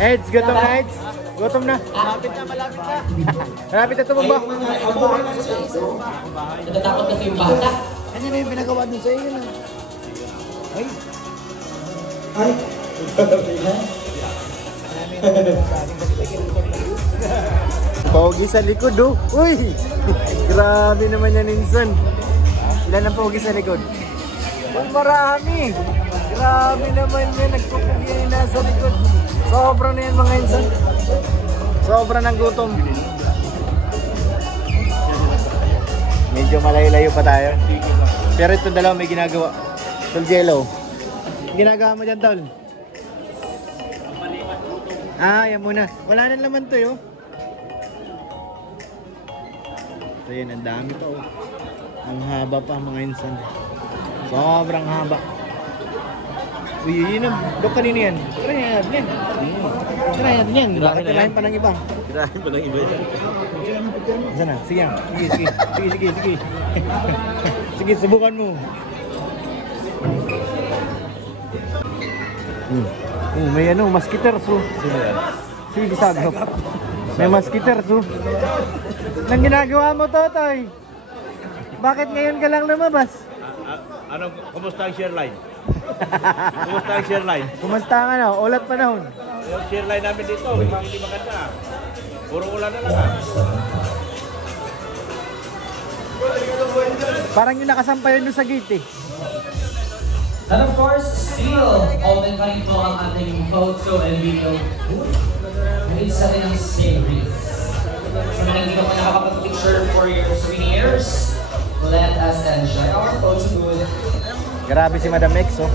Eds, gutom na Eds. Gutom na. Malapit na, malapit na. Malapit na tumaba. Natatakot kasi yung bata. Ano na yung pinagawa dun sa iyo? Ay. Ay. Pogi sa likod oh. Uy! Grabe naman yan Inson. Ilan ang pogi sa likod? Marami. Grabe naman yan. Nagpupugi yan nasa likod. Sobra na yan mga Inson. Sobra ng gutom. Medyo malayo-layo pa tayo. Pero itong dalawa may ginagawa. Tol Jello. Ginagawa mo dyan Tol? Ah, yan muna. Wala na naman to yo. So yan, ang dami pa oh. Ang haba pa mga Inson. Sobrang haba. Uy, yun ang dok kanina yan. Try natin yan. Try natin yan. Bakit tirahin pa ng iba? Tirahin pa ng iba yan. Sana, sige. Sige. Sige, subukan mo. May ano, maskiters oh. Sino yan? Sige, sagap. May maskiters oh. Anong ginagawa mo, Totoy? Bakit ngayon ka lang lumabas? Kumusta ang share line? Kumusta ang share line? Kumusta ang ano? Ulat panahon? Yung share line namin dito, hindi maganda. Puro ulan na lang Parang yung nakasampayan doon sa gate eh. And of course, still, open pa rin po ang ating photo and video. May isa rin ang series. Sa mga hindi ka pa nakakapag-picture for your souvenirs, let us enjoy our photo booth. Grabe si Madam X oh.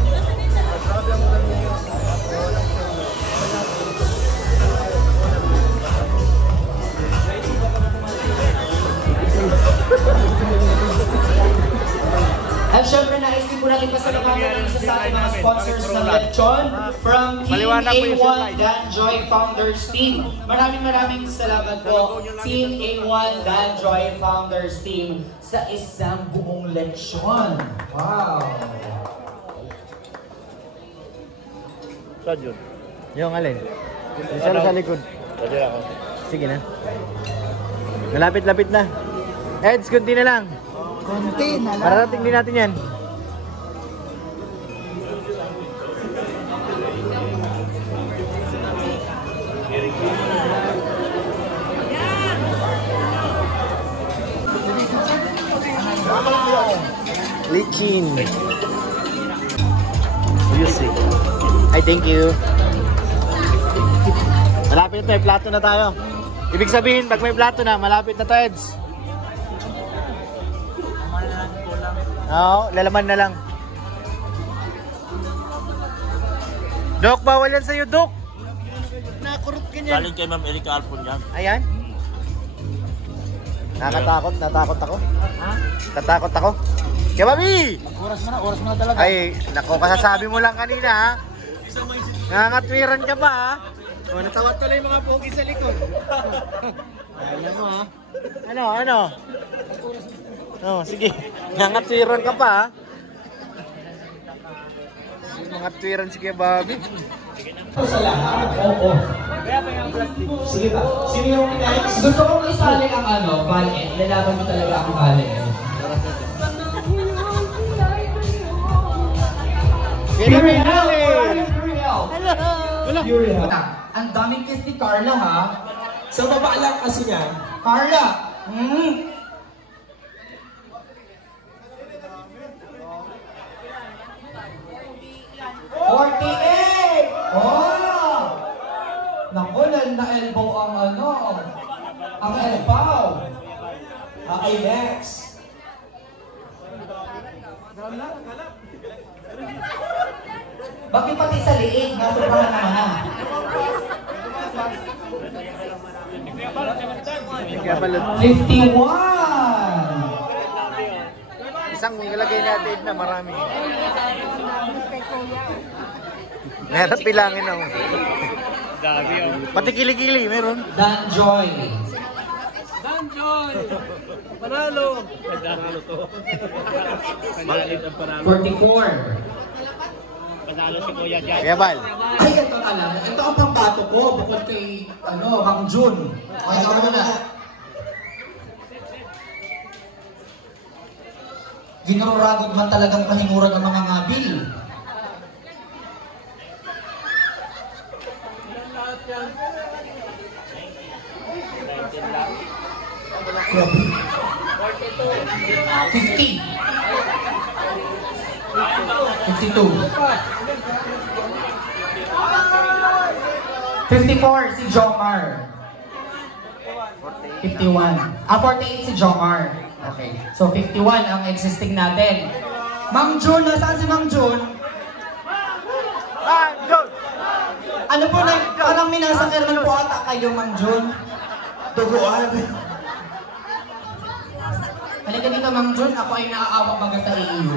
At syempre nais din po natin pasalamatan ng isa sa ating mga sponsors ng Lechon from Team A1 Danjoy Founders Team. Maraming salamat po Team A1 Danjoy Founders Team sa isang buong lechon. Wow! Saan yun? Yung alin? Isa sa likod. Pwede ako. Sige na. Malapit-lapit na. Eds, kunti na lang. Konti na lang. Mararating din natin yan. Lichin. You see. Ay, thank you. Malapit na, plato na tayo. Ibig sabihin, pag may plato na, malapit na to, Eds. Oo, lalaman na lang. Dok, bawal yan sa'yo, Dok. Nakurot ka niyan. Galing kay Ma'am Erika Alpon yan. Ayan. Natakot ako. Ha? Natakot ako. Kaya Mami! Oras mo na talaga. Ay, nako, kasasabi mo lang kanina ha. Nangangatwiran ka pa ha. O, natawad tuloy mga pogi sa likod. Alam mo ha. Ano? Oh, sige. Nangatwiran ka pa ha. Nangatwiran si Kuya Bobby. Sa lahat? Oo. Sige ba? Sino yung next? Gusto kong isali ang ballet. Lalaban mo talaga ang ballet. Hello! Ang daming kiss ni Carla ha? Sa baba lang kasi niya. Carla! 48! Oh! Naku, na-elbow ang ang elbow. Okay, next. Bakit pati sa liig? Nasubrahan naman ha? Kaya balot. 51! Isang ilagay natin na marami. Meron pilangin ako. Dami oh. Pati kili-kili, meron. Danjoy. Panalo! Panalo to. Magalit ang panalo. 44. Panalo si Kuya Jan. Kuya Bal. Ay, ito alam. Ito ang pambato ko bukod kay, Mang Jun. Okay, ito muna. Ginururagod man talagang pahinuran ng mga ngabil. Grabe. 50. 52. 54 si Jomar. 51. 48 si Jomar. Okay. So 51 ang existing natin. Mang Jun, nasaan si Mang Jun? Ano po na, parang minasakirman po ata kayo, Mang Jun. Duguan. Halika dito, Mang Jun. Ako ay naaawa baga sa iyo.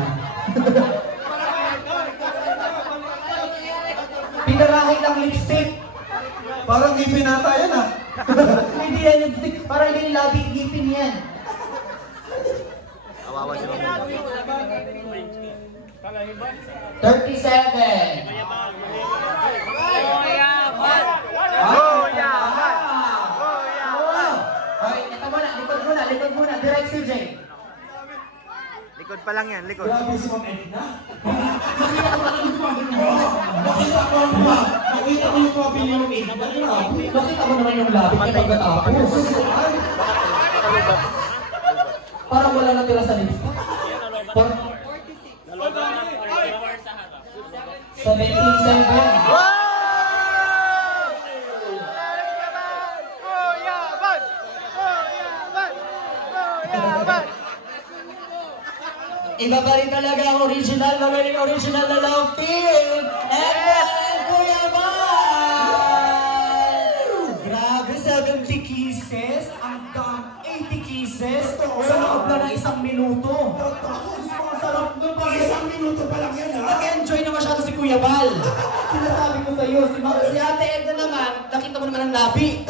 Pinarahit ang lipstick. Parang ngipin nata yan ah. Hindi yan lipstick. Parang hindi labi ngipin yan. Awawa siya. 37. Okay, ito muna. Likod muna. Direct CJ. Likod pa lang yan, likod. Grabe si Ma'am Edna. Nakita ko yung pabili ng Edna. Nakita mo naman yung labi niya pagkatapos. Parang wala na tira sa lipstick. 77. Iba pa rin talaga ang original, magaling original na love team! And Kuya Bal! Grabe, 70 kisses, ang 80 kisses sa loob na ng 1 minuto. Ang sarap doon, pag 1 minuto pa lang yan ha? Nag-enjoy na masyado si Kuya Bal. Sinasabi ko sa'yo, si Ate Edna naman, nakita mo naman ang labi.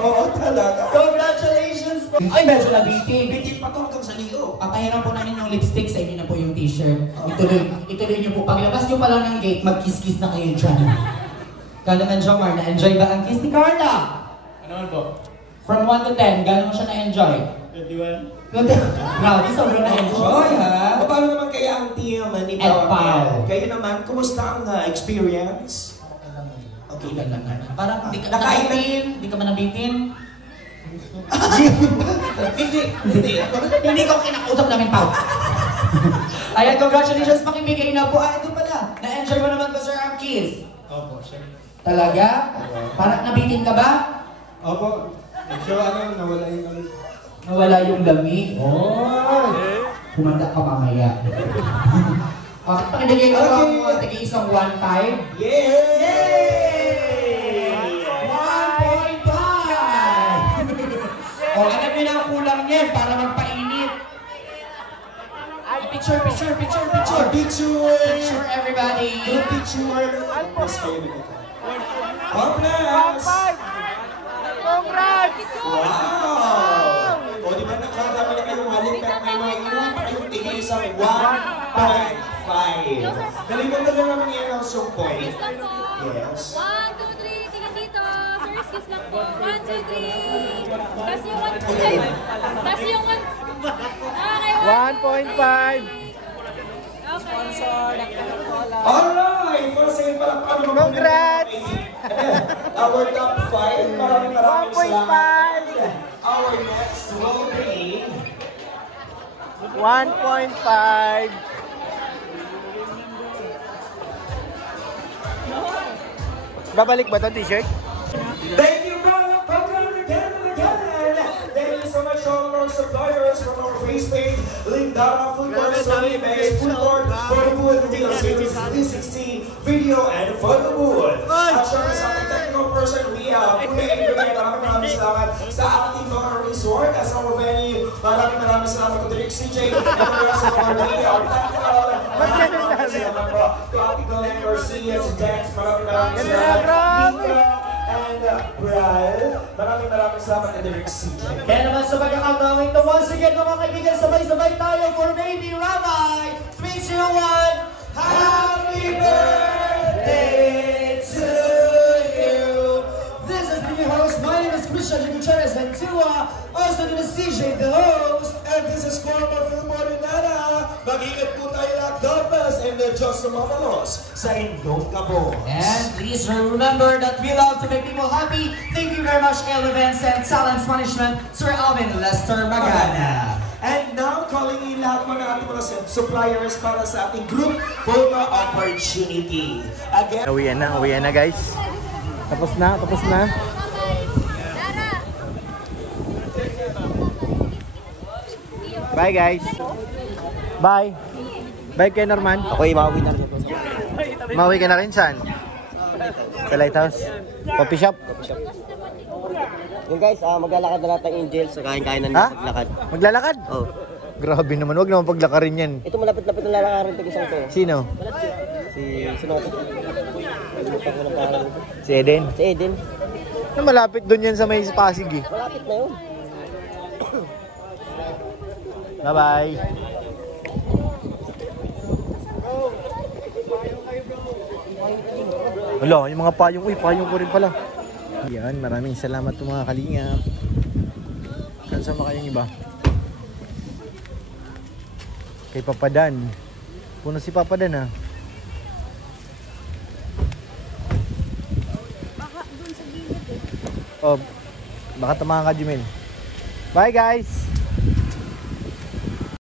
Oo, talaga. Congratulations po! Ay, medyo nabitin. Bitin pa to hanggang sa liyo. Papahiram po namin yung lipstick, sa inyo na po yung t-shirt. Ituloy nyo po. Paglabas nyo pa lang ng gate, mag-kiss-kiss na kayo dyan. Kala man, Jomar, na-enjoy ba ang kiss ni Carla? Ano man po? From 1 to 10, gano'n mo siya na-enjoy? 21. Grabe, sobrang na-enjoy, ha? Paano naman kaya ang team ni Pao? Kayo naman, kumusta ang experience? Okay lang naman. Parang hindi ka Nakain na- nabitin, hindi ka man nabitin. Hindi ko kinakausap namin, Pao. Ayan, congratulations, pakibigay na po. Ito pala. Na-enjoy mo naman ba, sir, ang kiss? Opo, sir. Talaga? Parang nabitin ka ba? Opo. So, nawala yung Nawala yung dami. Oh! Humanda ka mamaya. Pakibigay ko ang tagi-isang 1.5. Yay! 1.5! O, alam niyo na ang kulang niyan para magpainit. Picture! Picture, everybody! Good picture! Congrats! Wow! O, di ba nakadami na kayong halik at may mga iwan pa yung tig-isang 1.5. Nalimutan na naman i-announce yung point. Yes. 1, 2, 3, tingin dito. Sir, excuse lang po. 1, 2, 3. Tapos yung 1, 2, 3. Tapos yung 1. Okay, 1.5. Okay. Alright! Para sa pala paano mo Congrats! Our top 5. Maraming 1.5. salamat. Our next will be 1.5. Babalik ba itong t-shirt? Thank you, brother. Again. Thank you so much all our suppliers from our face page, Lindara Food Court, Sony Max Food Court, Photowood, Real Series 360 Video, and Photowood. At syempre sa ating technical person, we have Kuya Adrian. Maraming salamat sa ating mga resort as our venue. Maraming salamat to Direk CJ. And the rest of our media, our technical. Maraming salamat po to Ate Glenn Garcia, to Dex. Maraming salamat. Mika and Bral. Maraming salamat to Direk CJ. Kaya naman sa pagkakataon ito, once again mga kaibigan, sabay-sabay tayo for Baby Rabbi! 3, 2, 1, Happy birthday to you. This is the host. My name is Christian Gutierrez, and also to the CJ, the host. And this is Corma Filmorinana. Mag-ingat po tayo lahat. God bless and the Diyos na mamalos sa inyong kabos. And please remember that we love to make people happy. Thank you very much, L Events and Talents Management, Sir Alvin Lester Magana. And now, calling in lahat mo ng ating mga suppliers para sa ating group photo opportunity. Again, Uwian na guys. Tapos na. Bye guys. Bye. Bye kay Norman. Ako mauwi na rin. Mauwi ka na rin saan? Sa Lighthouse. Coffee shop. Yung guys, maglalakad na lahat ng angels. Kain-kain na Ha? maglakad. Maglalakad? Oh. Grabe naman, wag naman paglakarin yan. Ito malapit-lapit na lalakarin ito isang to. Sino? Sino ito? Nalimutan ko ng pangalan nito. Si Eden. Si Eden. Na malapit doon yan sa may Pasig eh. Malapit na yun. Bye-bye. Wala, yung mga payong. Uy, payong ko rin pala. Yan, maraming salamat po mga kalingap. Kansama kayong iba? Kay Papadan. Puno si Papadan ha. Oh, baka tamahan ka, Jimel. Bye guys!